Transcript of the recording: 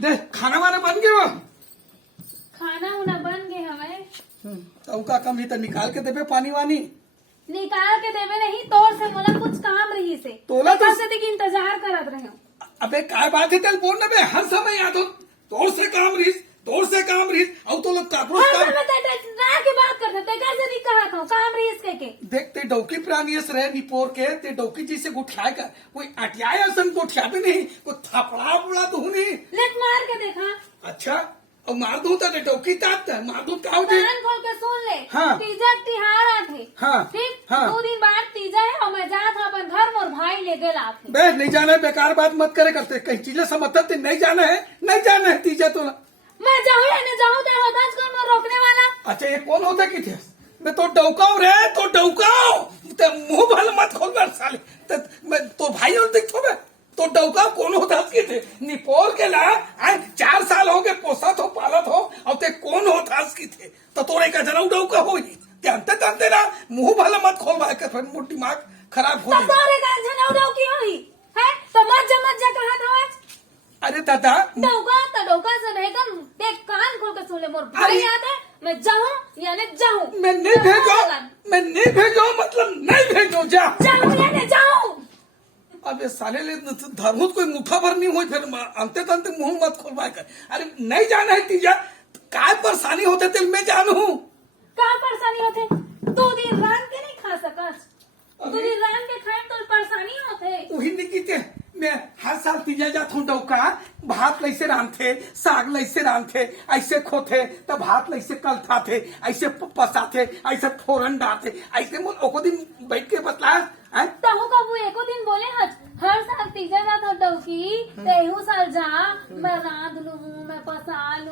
देख खाना वाना बन गया। खाना उना बन गए हमें। तो का कम ही तो निकाल के देवे पानी वानी। निकाल के देवे नहीं तोर से मोला कुछ काम रही से तोला तो- से देखी इंतजार करत रहे हो। अबे काय बात है तेल बोल ना बे, हर समय याद हो तोर से काम रहीस, तोर से काम रहीस और तो लोग काकरो हर काम समय ना की बात करते ते कैसे नहीं कहा था काम रही इसके के। देखते डौकी प्राणीस रहे निपोर के ते डौकी जी से गुठियाए का कोई अटियाए असन गुठिया भी नहीं, कोई थपड़ा उपड़ा तो नहीं। लेट मार के देखा अच्छा और मार दूं तो डौकी तात मार दूं का हो जाए। कान खोल के सुन ले। हाँ। तीजा तिहार आथे। हाँ। ठीक। हाँ। 2 दिन बाद तीजा है और मैं जात हूँ अपन घर मोर भाई ले गेला थे। बे नहीं जाना है, बेकार बात मत करे करते, कहीं चीजें समझते थे, नहीं जाना है, नहीं जाना है तीजा तो। मैं जाऊँ या न जाऊँ तेरा होता कौन मोर रोकने वाला। अच्छा ये कौन होता कि थे मैं तो डौकाओ रे, तो डौकाओ ते मुंह भल मत खोल कर साले मैं तो भाई और दिख थोबे तो डौकाओ कौन होता कि थे निपोर के ला 4 साल हो गए पोसत हो पालत हो और ते कौन होता कि थे तो तोरे का जरा डौका हो ही जानते जानते ना मुंह भला मत खोल भाई के फिर मोर दिमाग खराब हो तब तोरे का झनाउ की होई है तो मत जा कहा था आज। अरे दादा डौका से रहेगा देख कान खोल के सुन ले मोर भाई अरे- याद है मैं जाऊँ या न जाऊँ। मैं नहीं भेजो, मैं नहीं भेजो मतलब नहीं भेजो जा जाऊँ या न जाऊँ। अब ये साले ले धर्मों कोई मुठा भर नहीं हुई फिर अंते तंते मुंह मत खोलवा कर। अरे नहीं जाना है तीजा काय परेशानी होते तेल में जानू का परेशानी होते 2 दिन रात के नहीं खा सकस 2 दिन रात के खाए तो परेशानी होते। वही निकीते मैं हर साल तीजा जात हूँ डौका भात लैसे रांधते साग लैसे रांधते ऐसे खोते तब भात लैसे कल थाते ऐसे पसाते ऐसे फोरन डालते ऐसे ओको दिन बैठ के बतला तहु कबू एको दिन बोले हर साल तीजा जात हो डौकी तेहू साल जा मैं रांध लूँ मैं पसा लूँ।